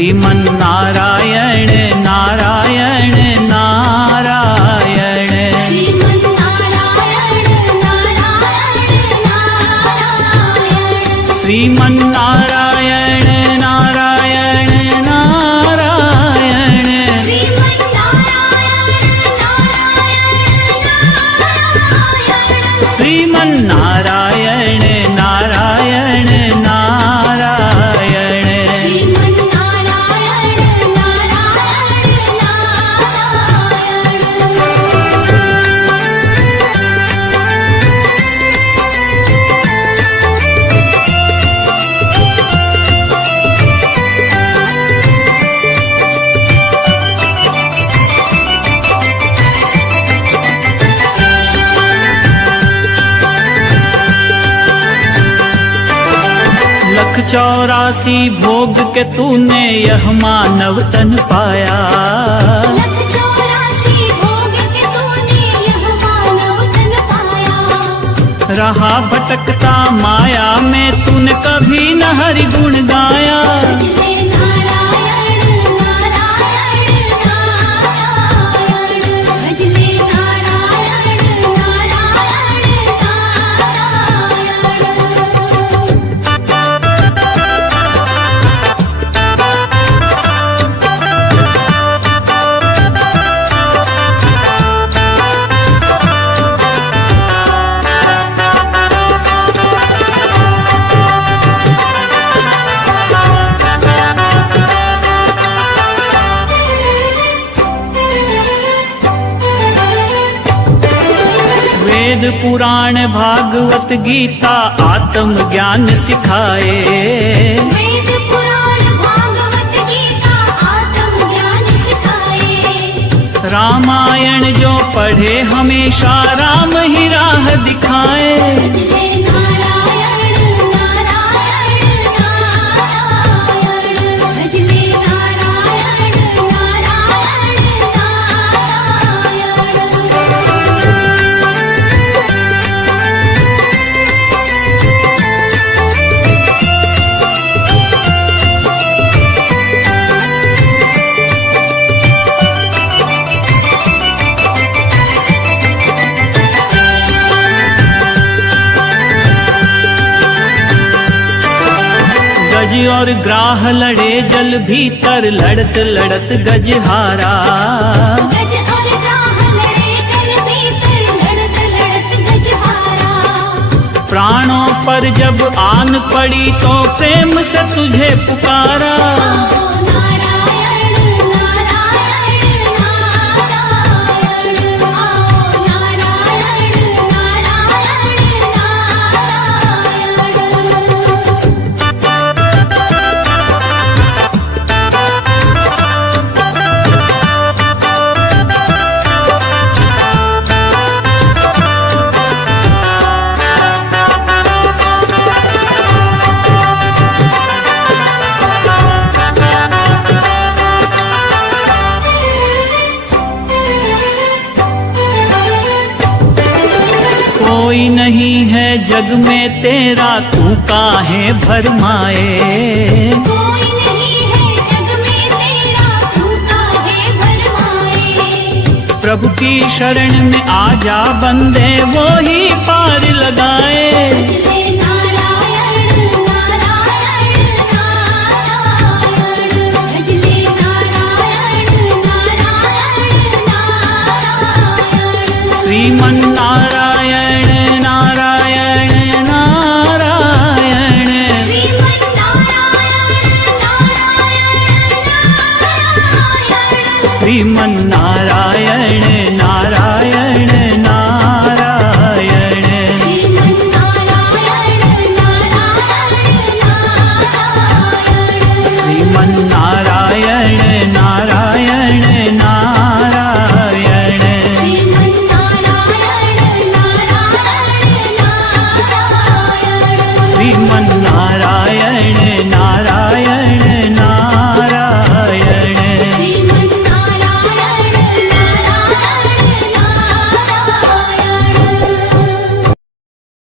श्रीमन्नारायण नारायण नारायण श्रीमन्नारायण नारायण नारायण श्रीमन्नारायण नारायण नारायण लख 84 भोग के तूने यह मानव तन पाया। लख 84 भोग के तूने यह मानव तन पाया। रहा भटकता माया में तूने कभी न हरि गुण गाया। भजले नारायण नारायण नारायण भजले नारायण नारायण नारायण वेद पुराण भागवत गीता आत्म ज्ञान सिखाए। वेद पुराण भागवत गीता आत्म ज्ञान सिखाए। रामायण जो पढ़े हमेशा राम ही राह दिखाए। भजले नारायण नारायण नारायण भजले नारायण नारायण गज और ग्राह लड़े जल भीतर लड़त लड़त गज हारा। गज और ग्राह लड़े जल भीतर लड़त लड़त गज हारा। प्राणों पर जब आन पड़ी तो प्रेम से तुझे पुकारा। नारायण नारायण नारायण नारायण नारायण नारायण कोई नहीं है जग में तेरा तू काहे भरमाए। कोई नहीं है जग में तेरा तू काहे भरमाए। प्रभु की शरण में आ जा बंदे वो ही पार लगाए। भजले नारायण नारायण नारायण भजले नारायण नारायण नारायण श्रीमन्नारायण नारायण नारायण श्रीमन्नारायण नारायण नारायण श्रीमन्नारायण नारायण